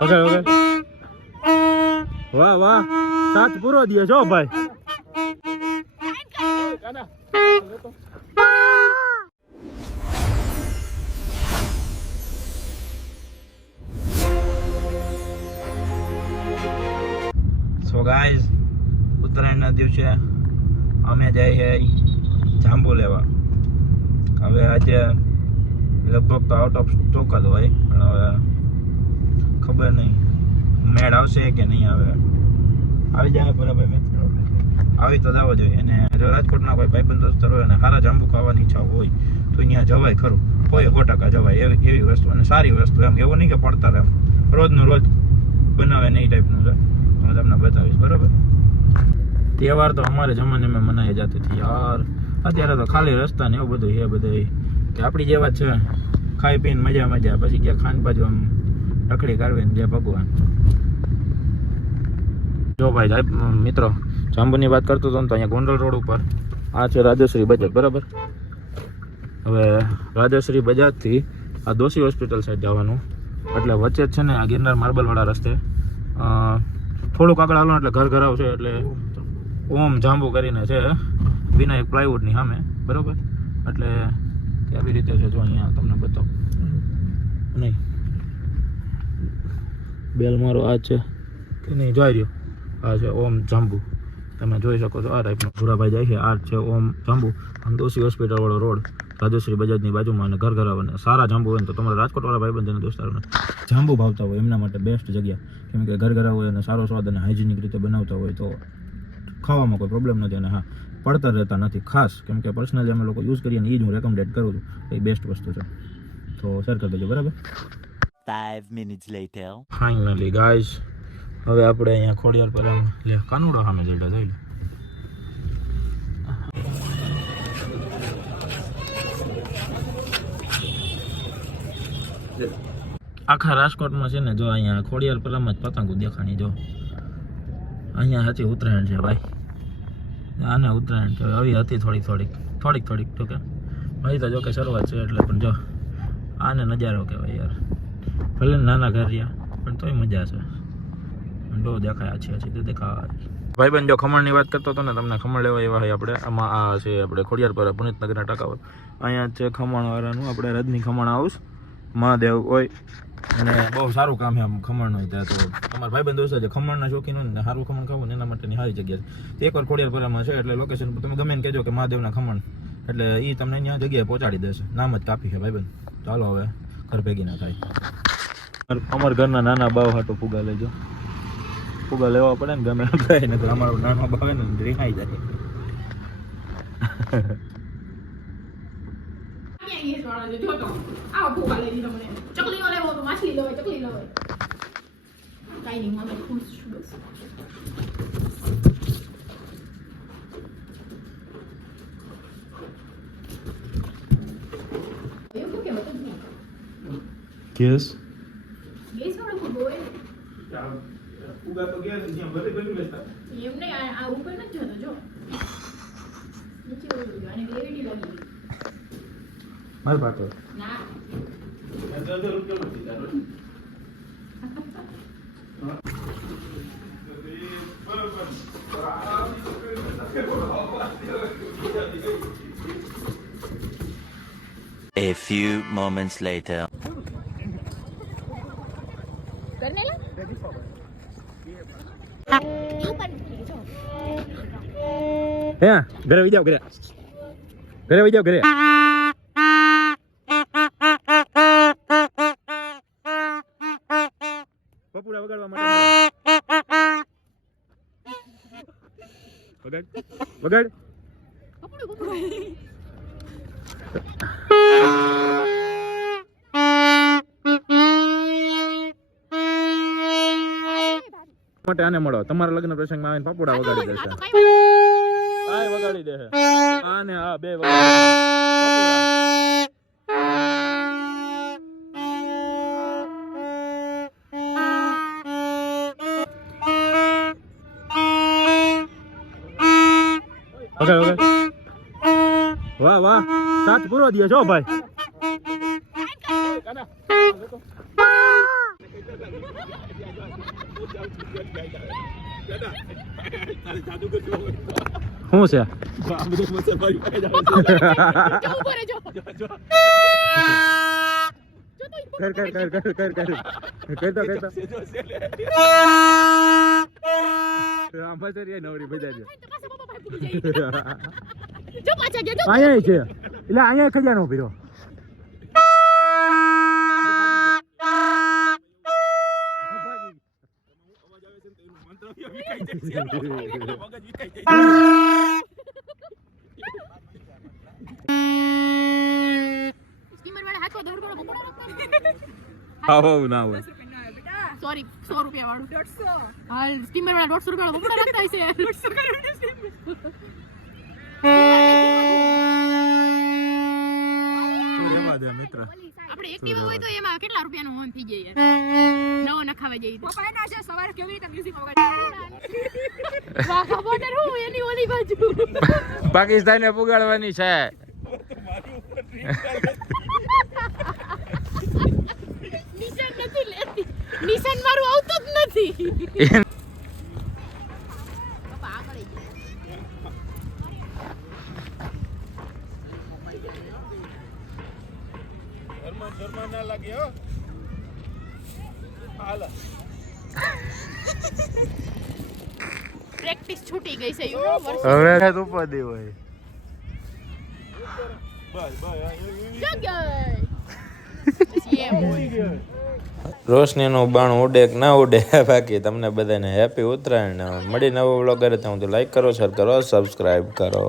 વગાડ વગાડ વાહ વાહ. સાત પૂરો દે છો, ભાઈ. સો ગાઈઝ ઉત્તરાયણના દિવસે અમે જઈએ જાંબુ લેવા. હવે આજે લગભગ તો આઉટ ઓફ સ્ટોક જ હોય, પણ હવે ખબર નહીં. મેળ આવશે કે નહીં આવે. આવી જાય બરાબર મેં આવી તો જવા જોઈએ. અને જો રાજકોટના કોઈ ભાઈબંધ દોસ્તર હોય અને સારા જાંબુ ખાવાની ઈચ્છા હોય, તો અહીંયા જવાય ખરું. કોઈ સો ટકા જવાય એવી એવી વસ્તુ અને સારી વસ્તુ એમ. એવું નહીં કે પડતા એમ. રોજનું રોજ બનાવે ને એ ટાઈપનું છે. હું તમને બતાવીશ. બરાબર? તહેવાર તો અમારે જમાને में મનાઈ જતી હતી યાર. અત્યારે તો ખાલી રસ્તા ને એવું બધું એ બધું. કે આપણી જેવા છે. ખાઈ પીને મજા મજા. પછી ક્યાં ખાન બાજુ આમ રખડી કાઢવી ને જય ભગવાન. જો ભાઈ મિત્રો, જાંબુની વાત કરતો હતો ને તો અહીંયા ગોંડલ રોડ ઉપર. આ છે રાજશ્રી બજાજ બરાબર? હવે રાજશ્રી બજાજથી આ દોશી હોસ્પિટલ સાઈડ જવાનું. એટલે વચ્ચે છે ને આ ગિરનાર માર્બલવાળા રસ્તે. થોડુંક આગળ હાલો એટલે ઘર ઘર આવશે એટલે ઓમ જાંબુ કરીને છે, વિનાયક પ્લાયવુડની સામે, બરોબર? એટલે કેવી રીતે છે જો અહીંયા તમને બતાવું નહીં બેલ મારો આ છે. કે નહીં, જોઈ રહ્યો આ છે ઓમ જાંબુ. તમે જોઈ શકો છો, આ ટાઈપનો ભૂરાભાઈ જાય છે. આ છે ઓમ જાંબુ. આમ હોસ્પિટલવાળો રોડ રાજશ્રી બજાજની બાજુમાં અને ઘર ઘર આવે. સારા જાંબુ હોય તો તમારા રાજકોટવાળા ભાઈબંધ અને દોસ્તારોને જાંબુ ભાવતા હોય એમના માટે બેસ્ટ જગ્યા. કેમ કે ઘર ઘર હોય અને સારો સ્વાદ અને હાઇજેનિક રીતે બનાવતા હોય તો ખાવામાં કોઈ પ્રોબ્લેમ નથી અને હા, પડતર રહેતા નથી. ખાસ કેમ કે પર્સનલી અમે લોકો યુઝ કરીએ અને એ જ હું રેકમેન્ડેડ કરું છું. એ બેસ્ટ વસ્તુ છે. તો શેર કરી દેજો, બરાબર? Five minutes later. Finally guys હવે આપણે અહીંયા ખોડિયાર પર લે, કાનુડો સામે જઈડા જોઈ લે. આખા રાજકોટમાં છે ને, જો અહીંયા ખોડિયાર પરામાં જ પતંગો દેખાણી, જો. અહીંયા હતી ઉત્તરાયણ છે, ભાઈ. આને ઉત્તરાયણ છે આવી હતી થોડીક થોડીક થોડીક થોડીક, તો કે. તો જો કે શરૂઆત છે, એટલે પણ જો, આને નજારો કહેવાય યાર. ભલે નાના ઘર રહ્યા, પણ તોય મજા છે બહુ દેખાય આછી આછી તો દેખાય ભાઈબંધ, જો ખમણની વાત કરતો હતો ને, તમને ખમણ લેવા એવા હોય આપણે. આમાં આ છે આપણે ખોડિયાર પર, પુનિતનગરના ટકાવર અહીંયા છે ખમણ વાળાનું આપણે રજની ખમણ હાઉસ મહાદેવ હોય. અને બહુ સારું કામ છે આમ ખમણ હોય ત્યાં તો. તમારા ભાઈબંધ છે ખમણના શોખીન હોય ને સારું ખમણ ખાવું ને, એના માટેની સારી જગ્યા છે. તો એકવાર ખોડિયાર પરામાં છે, એટલે લોકેશન તમે ગમે ને કહેજો કે મહાદેવના ખમણ. એટલે એ તમને અહીંયા જગ્યાએ પહોંચાડી દેશે. નામ જ કાપી છે ભાઈબંધ. ચાલો હવે, ઘર ભેગી ના થાય. અમારા ઘરના નાના બાવ હાટો ફુગા લેજો. ફુગા લેવા પડે ને ગમે આપણે ને અમારો નાનો બાવ ને રીહાઈ જાય. અહીંયા ફુગા તો ગયા ત્યાં બધે બધું બેસતા એમ નહીં, આ- આ ઉપર નથી જતો, જો. નીચે ઓલું છે, આને gravity લાગી. મારી પાસે ના, A few moments later. હે ઘરે વઈ જાવ ઘરે ઘરે વઈ જાવ ઘરે પપુડા વગાડવા માટે વગાડ વગાડ માટે આને મળો તમારા લગ્ન પ્રસંગમાં આવીને પપુડા વગાડી દેશે આય વગાડી દે આને આ બે વગાડ વગાડ વાહ વાહ. સાત પૂરો દે છો ભાઈ. શું છે? કર કર કર કર કર કર કરતો કરતો આમાં નવરી જો. અહીંયા છે. એટલે અહીંયા ખજાનો પીરો આવો ના હોય સોરી સો રૂપિયા વાળું. દોઢસો. હાલ સ્ટીમર વાળા દોઢસો રૂપિયા વાળું બપોડા રાખતા હશે. દોઢસો રેવા દે મિત્ર. આપણે એક્ટિવા હોય તો એમાં કેટલા રૂપિયાનું ઓન થઈ જાય નવો નખાવા જઈએ તો. પપ્પા એના છે સવારે કેવી રીતે મ્યુઝિક વગાડે વાહ બોર્ડર હું? એની ઓલી બાજુ. પાકિસ્તાને પુગાડવાની છે. નિશાન નથી લેતી. નિશાન મારું આવતું જ નથી પપ્પા આગળ ઈ ગયા. પ્રેક્ટિસ છૂટી ગઈ છે યુ નો વર્ષ. હવે હોય. જગ્યાએ પછી હોય રોશનીનું બાણ ઉડે કે ના ઉડે બાકી તમને બધાને હેપી ઉત્તરાયણ. મળી નવો વ્લોગ કરે તો લાઈક કરો શેર કરો સબસ્ક્રાઈબ કરો.